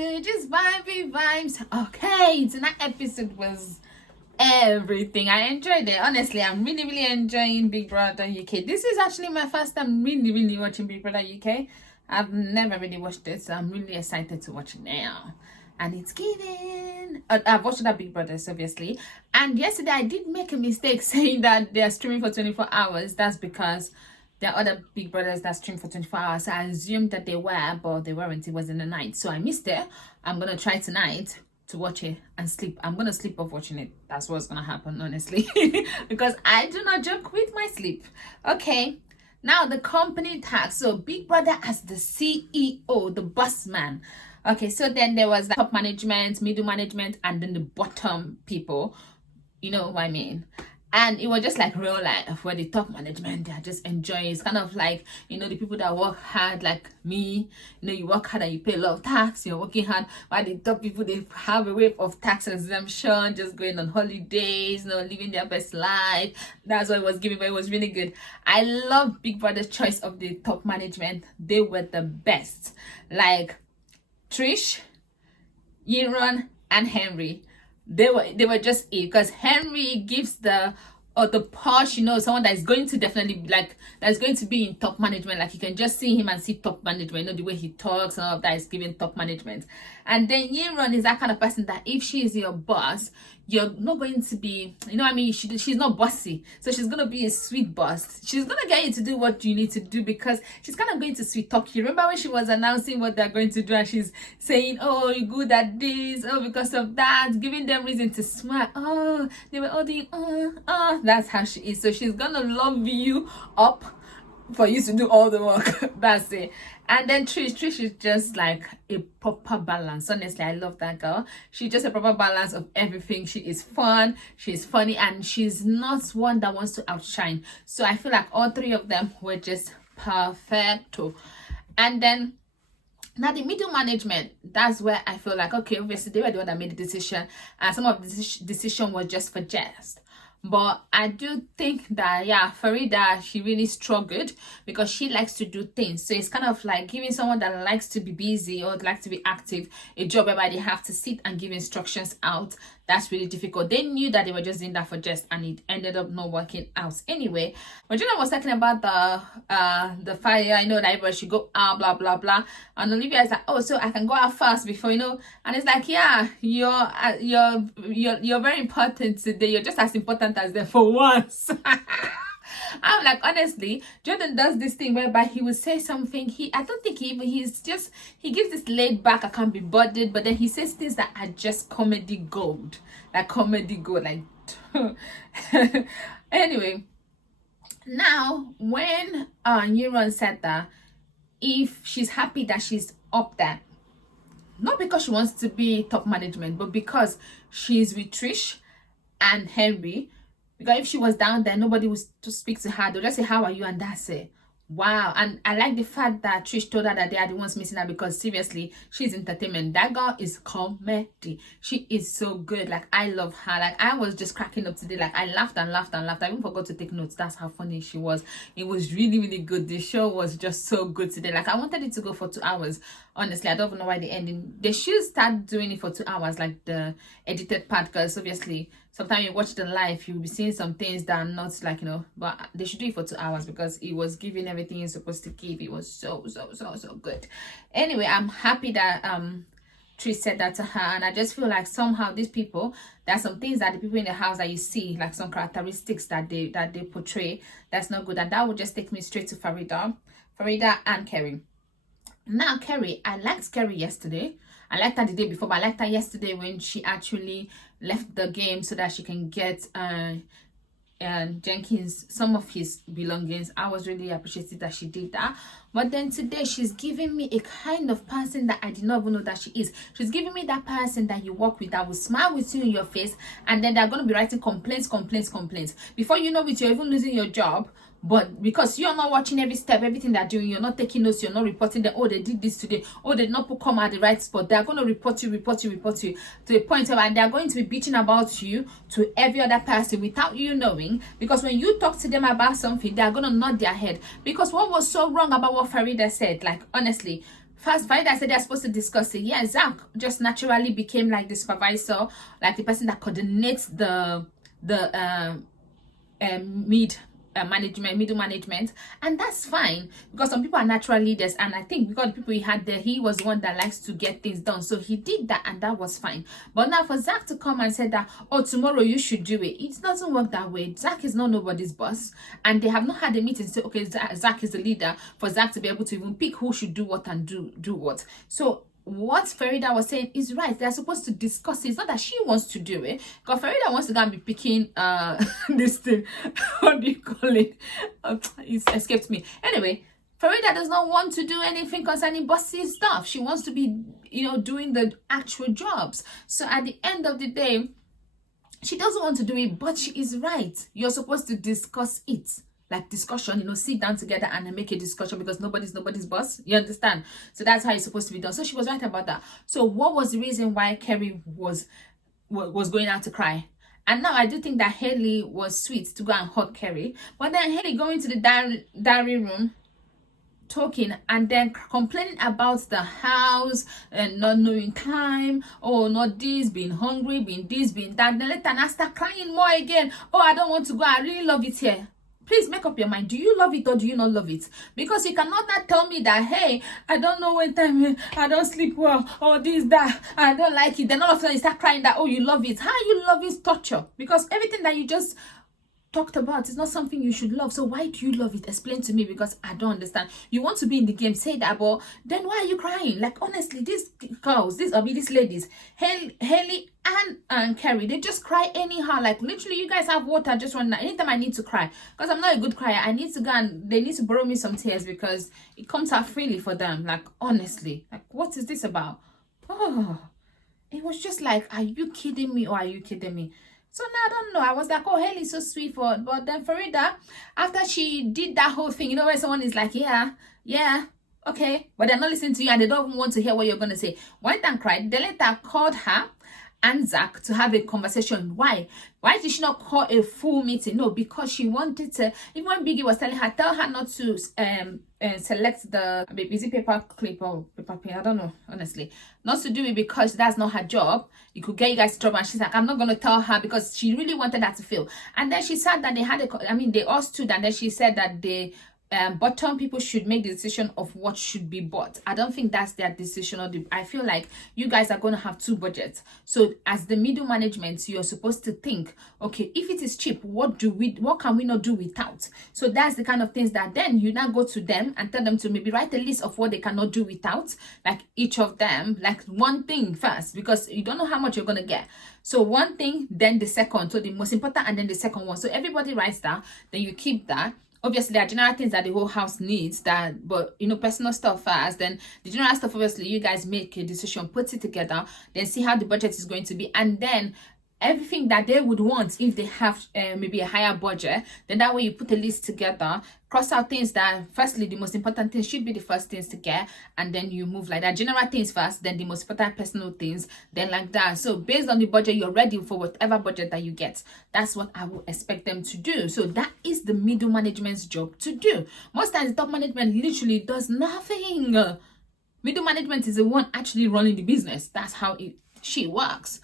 to just vibey vibes. Okay, tonight episode was everything. I enjoyed it. Honestly, I'm really enjoying Big Brother UK. This is actually my first time really watching Big Brother UK. I've never really watched it, so I'm really excited to watch it now. And it's giving. I've watched other Big Brothers, obviously. And yesterday I did make a mistake saying that they're streaming for 24 hours. That's because there are other Big Brothers that stream for 24 hours. So I assumed that they were, but they weren't. It was in the night. So I missed it. I'm going to try tonight to watch it and sleep. I'm going to sleep off watching it. That's what's going to happen, honestly. Because I do not joke with my sleep. Okay. Now, the company tax. So Big Brother as the CEO, the boss man. Okay, so then there was the top management, middle management, and then the bottom people. You know what I mean? And it was just like real life where the top management, they're just enjoying. It's kind of like, you know, the people that work hard like me. You know, you work hard and you pay a lot of tax. You're working hard. While the top people, they have a wave of tax exemption, just going on holidays, you know, living their best life. That's what it was giving, but it was really good. I love Big Brother's choice of the top management. They were the best. Like Trish, Yinrun, and Henry. They were just it, because Henry gives the posh, you know, someone that is going to definitely that's going to be in top management. Like you can just see him and see top management, you know, the way he talks and all of that is giving top management. And then Yinrun is that kind of person that if she is your boss, you're not going to be, you know what I mean, she's not bossy, so she's gonna be a sweet boss. She's gonna get you to do what you need to do, because she's kind of going to sweet talk you. Remember when she was announcing what they're going to do and she's saying, oh, you're good at this, oh, because of that, giving them reason to smile. Oh, they were all doing that's how she is. So she's gonna love you up for you to do all the work. That's it. And then Trish is just like a proper balance. Honestly, I love that girl. She's just a proper balance of everything. She is fun, she's funny, and she's not one that wants to outshine. So I feel like all three of them were just perfecto. And then now the middle management, that's where I feel like, okay, obviously they were the one that made the decision, and some of the decision was just for jest. But I do think that, yeah, Farida, she really struggled because she likes to do things. So it's kind of like giving someone that likes to be busy or likes to be active a job whereby they have to sit and give instructions out. That's really difficult. They knew that they were just doing that for jest, and it ended up not working out anyway. But Jonah was talking about the fire. I know that everybody should go out, blah blah blah. And Olivia is like, oh, so I can go out fast before, you know. And it's like, yeah, you're very important today. You're just as important as them for once. I'm like, honestly, Jordan does this thing whereby he will say something. I don't think he gives this laid back, I can't be bothered, but then he says things that are just comedy gold. Like anyway, now when Yinrun said that if she's happy that she's up there, not because she wants to be top management, but because she's with Trish and Henry. Because if she was down there, nobody would to speak to her. They'll just say, how are you? And that's it. Wow. And I like the fact that Trish told her that they are the ones missing her, because seriously, she's entertainment. That girl is comedy. She is so good. Like, I love her. Like, I was just cracking up today. Like, I laughed and laughed and laughed. I even forgot to take notes. That's how funny she was. It was really good. The show was just so good today. Like, I wanted it to go for 2 hours. Honestly, I don't even know why the ending. They should start doing it for 2 hours, like the edited part, because obviously sometimes you watch the live, you'll be seeing some things that are not like, you know, but they should do it for 2 hours because it was giving everything it's supposed to give. It was so good. Anyway, I'm happy that Trish said that to her, and I just feel like somehow these people, there are some things that the people in the house that you see, like some characteristics that they portray, that's not good. And that would just take me straight to Farida and Kerry. Now Kerry, I liked Kerry yesterday. I liked her the day before, but I liked her yesterday when she actually left the game so that she can get Jenkins some of his belongings. I was really appreciative that she did that. But then today she's giving me a kind of person that I did not even know that she is. She's giving me that person that you work with, that will smile with you in your face, and then they're going to be writing complaints. Before you know it, you're even losing your job. But because you're not watching every step, everything they're doing, you're not taking notes, you're not reporting them. Oh, they did this today. Oh, they did not come at the right spot. They're going to report you to the point of, and they're going to be bitching about you to every other person without you knowing. Because when you talk to them about something, they're going to nod their head. Because what was so wrong about what Farida said, like, honestly, first Farida said they're supposed to discuss it. Yeah, Zach just naturally became like the supervisor, like the person that coordinates the middle management, and that's fine because some people are natural leaders, and I think because the people he had there, he was the one that likes to get things done, so he did that, and that was fine. But now for Zach to come and say that, oh, tomorrow you should do it, it doesn't work that way. Zach is not nobody's boss, and they have not had a meeting to say, okay, Zach is the leader, for Zach to be able to even pick who should do what and do what. So what Farida was saying is right. They're supposed to discuss it. It's not that she wants to do it, because Farida wants to go and be picking this thing. What do you call it? It's escaped me. Anyway, Farida does not want to do anything concerning bossy stuff. She wants to be, doing the actual jobs. So at the end of the day, she doesn't want to do it, but she is right. You're supposed to discuss it. Like discussion, sit down together and make a discussion, because nobody's boss. You understand? So that's how it's supposed to be done. So she was right about that. So what was the reason why Kerry was going out to cry? And now I do think that Haley was sweet to go and hug Kerry, but then Haley going to the diary room, talking and then complaining about the house and not knowing time, oh, not this, being hungry, being this, being that. Then later I start crying more again. Oh, I don't want to go, I really love it here. Please make up your mind. Do you love it or do you not love it? Because you cannot not tell me that, hey, I don't know when time, I don't sleep well, or this, that, I don't like it. Then all of a sudden you start crying that, oh, you love it. How you love is torture. Because everything that you just talked about is not something you should love. So why do you love it? Explain to me, because I don't understand. You want to be in the game, say that, but then why are you crying? Like, honestly, these girls, these ladies, Haley and Kerry, they just cry anyhow. Like, literally, you guys have water just running out. Anytime I need to cry, because I'm not a good crier, I need to go and they need to borrow me some tears, because it comes out freely for them. Like, honestly, like, what is this about? Oh, it was just like, are you kidding me, or are you kidding me? So now I don't know. I was like, oh, Haley's so sweet for it. But then Farida, after she did that whole thing, where someone is like, yeah, okay, but they're not listening to you and they don't even want to hear what you're going to say. Went and cried. Then later called her and Zach to have a conversation. Why did she not call a full meeting? No, because she wanted to, even when Biggie was telling her, tell her not to select the busy paper clip or paper pin, I don't know, honestly, not to do it, because that's not her job. It could get you guys in trouble. And she's like, I'm not going to tell her, because she really wanted that to fail. And then she said that they all stood, and then she said that they bottom people should make the decision of what should be bought. I don't think that's their decision. I feel like you guys are going to have two budgets. So as the middle management, you're supposed to think, okay, if it is cheap, what can we not do without? So that's the kind of things that then you now go to them and tell them to maybe write a list of what they cannot do without, like each of them, like one thing first, because you don't know how much you're going to get. So one thing, then the second, so the most important, and then the second one. So everybody writes that, then you keep that. Obviously, there are general things that the whole house needs, that, but personal stuff first. Then the general stuff, obviously, you guys make a decision, put it together, then see how the budget is going to be, and then everything that they would want if they have maybe a higher budget. Then that way you put a list together, cross out things that, firstly, the most important things should be the first things to get, and then you move like that. General things first, then the most important personal things, then like that. So based on the budget, you're ready for whatever budget that you get. That's what I would expect them to do. So that is the middle management's job to do. Most times the top management literally does nothing. Middle management is the one actually running the business. That's how she works.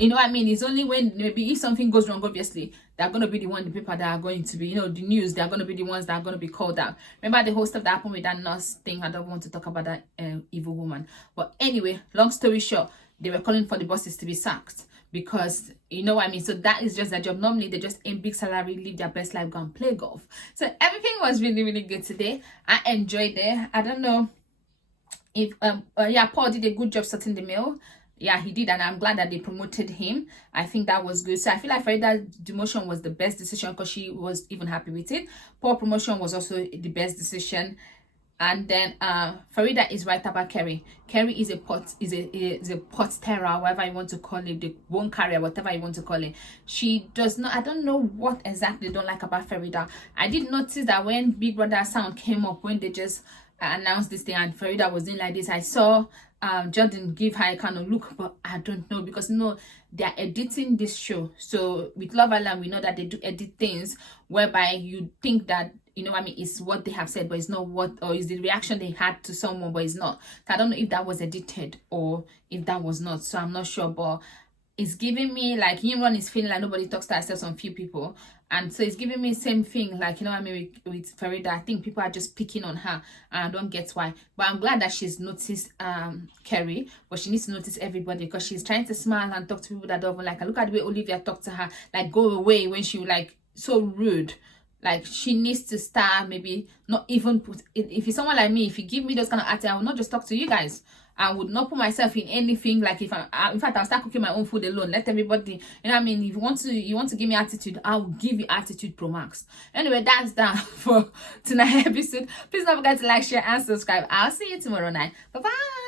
You know what I mean? It's only when maybe if something goes wrong, obviously, they're going to be the people that are going to be, the news, they're going to be the ones that are going to be called out. Remember the whole stuff that happened with that nurse thing? I don't want to talk about that evil woman. But anyway, long story short, they were calling for the bosses to be sacked, because, you know what I mean? So that is just their job. Normally, they just aim big salary, live their best life, go and play golf. So everything was really, really good today. I enjoyed it. I don't know if, Paul did a good job sorting the mail. Yeah, he did, and I'm glad that they promoted him. I think that was good. So I feel like Farida's demotion was the best decision, because she was even happy with it. Paul promotion was also the best decision. And then Farida is right about Kerry. Kerry is a pot terror, whatever you want to call it, the bone carrier, whatever you want to call it. She does not, I don't know what exactly they don't like about Farida. I did notice that when Big Brother sound came up, when they just announced this thing and Farida was in like this, I saw Jordan give her a kind of look, but I don't know, because they are editing this show. So with Love Island, we know that they do edit things whereby you think that you know what I mean, it's what they have said, but it's not what, or is the reaction they had to someone, but it's not. I don't know if that was edited or if that was not, so I'm not sure. But it's giving me like Yinrun is feeling like nobody talks to herself on few people, and so it's giving me same thing, like, you know what I mean, with Farida. I think people are just picking on her, and I don't get why. But I'm glad that she's noticed Kerry, but she needs to notice everybody, because she's trying to smile and talk to people that don't even like her. Look at the way Olivia talked to her, like, go away, when she like so rude. Like, she needs to start maybe not even put, if it's someone like me, if you give me those kind of attitude, I will not just talk to you guys. I would not put myself in anything. Like, if in fact, I'll start cooking my own food alone. Let everybody, you know what I mean. If you want to give me attitude, I'll give you attitude pro max. Anyway, that's that for tonight's episode. Please don't forget to like, share, and subscribe. I'll see you tomorrow night. Bye bye.